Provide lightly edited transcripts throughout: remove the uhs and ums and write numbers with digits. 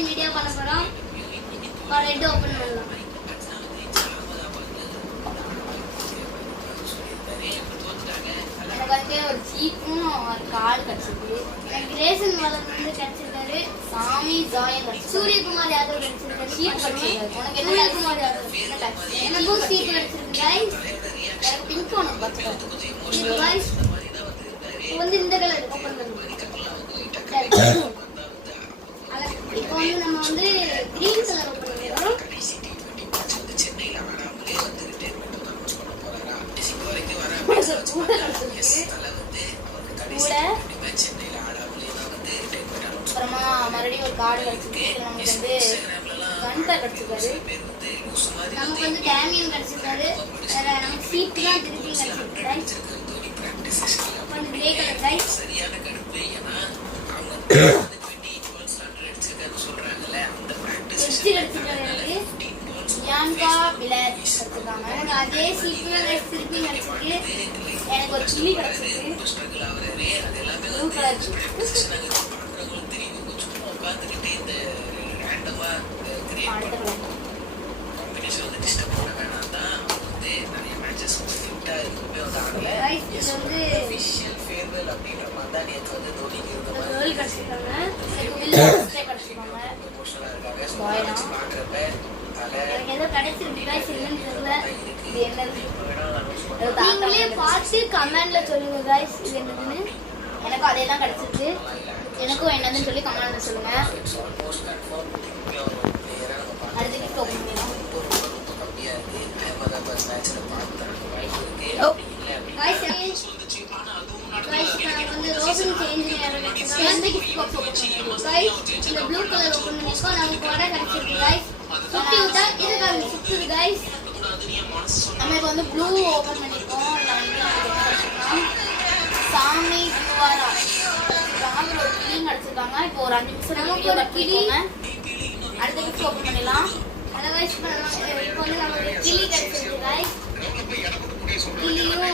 Open video பண்ண போறோம். Red open பண்ணலாம். எனக்கு வந்து ஒரு ஜீப்பும் ஒரு கார் கிடைச்சது. எனக்கு ரேஷன் வாலன் வந்து கிடைச்சிருக்காரு. சாமி ஜாயம் கிடைச்சது. சூரியகுமார் யாதவ் கிடைச்சிருக்காரு. சீப் கிடைச்சிருக்காரு. உனக்கு என்ன சூரியகுமார் யாதவ் எனக்கும் சீப் கிடைச்சிருக்கு கைஸ். எனக்கு பிங்க் ஒன்று பார்த்துக்கோ. இது கைஸ் வந்து இந்த கலர் ஓபன் பண்ணுங்க. இப்போ வந்து நம்ம வந்து கிரீன் கலர் ஓபன் பண்ணிடுறோம். அப்புறமா மறுபடியும் ஒரு கார்டு கிடைச்சிருக்கு. நமக்கு வந்து கன்பர் கிடைச்சிருக்காரு. நமக்கு வந்து டேமியன் கிடைச்சிருக்காரு. நமக்கு சீட்டு தான் திருப்பி கிடைச்சிருக்கு. கொஞ்சம் கிரே கலர் ரைட் யான்கா பிளேட் எடுத்துக்காங்க. எனக்கு அதே சீப்பு திருப்பி கிடைச்சிருக்கு. எனக்கு ஒரு கிளி கிடைச்சிருக்கு. ப்ளூ கலர் நீங்களே பார்த்து கமெண்ட்ல சொல்லுங்க गाइस இது என்னன்னு. எனக்கு அதெல்லாம் கிடைச்சிருக்கு. எனக்கும் என்னன்னு சொல்லி கமெண்ட்ல சொல்லுங்க. அடுத்து கிஃப்ட் ஓபன் பண்ணலாம். गाइस நான் வந்து ரோசன் சேஞ்ச் எந்த கிஃப்ட் பாக்ஸ் ஓபன் பண்ணிருக்கோம் गाइस. இந்த ப்ளூ கலர் ஓபன் பண்ணிருக்கோம். நமக்கு வர கிடைச்சிருக்கு गाइस. சுத்தி விட்டா இதுக்கு சுத்துது गाइस. நமக்கு வந்து ப்ளூ ஓபன் பண்ணிருக்கோம். சாமி குவாரா ராமர் ஒரு கிளி கிடைச்சிருக்காங்க. இப்போ ஒரு 5 நிமிஷம் நமக்கு ஒரு கிளி. அடுத்த கிஃப்ட் ஓபன் பண்ணலாம். ஹலோ गाइस இப்போ வந்து நமக்கு கிளி கிடைச்சிருக்கு गाइस. கிளியும்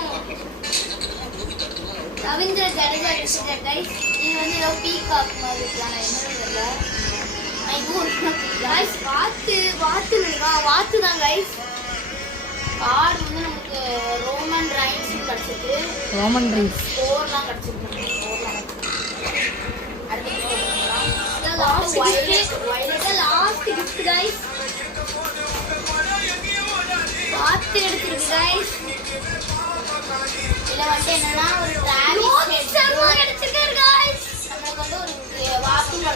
ரவீந்திர ஜடேஜா கிடைச்சிருக்கு गाइस. இது வந்து ஏதோ பீகாக் மாதிரி இருக்கான என்னன்னு தெரியல. गाइस வாத்து தான் गाइस. கார்டு வந்து நமக்கு ரோமன் ரைன்ஸ் கிடைச்சிருக்கு. ரோமன் ரைன்ஸ் ஸ்கோர்லாம் கிடைச்சிருக்கு. அடுத்து போலாம். Last gift guys. வாத்து எடுத்துருக்கு गाइस. இதுல வந்து என்னன்னா ஒரு டிராவிஸ் கிடைச்சிருக்கு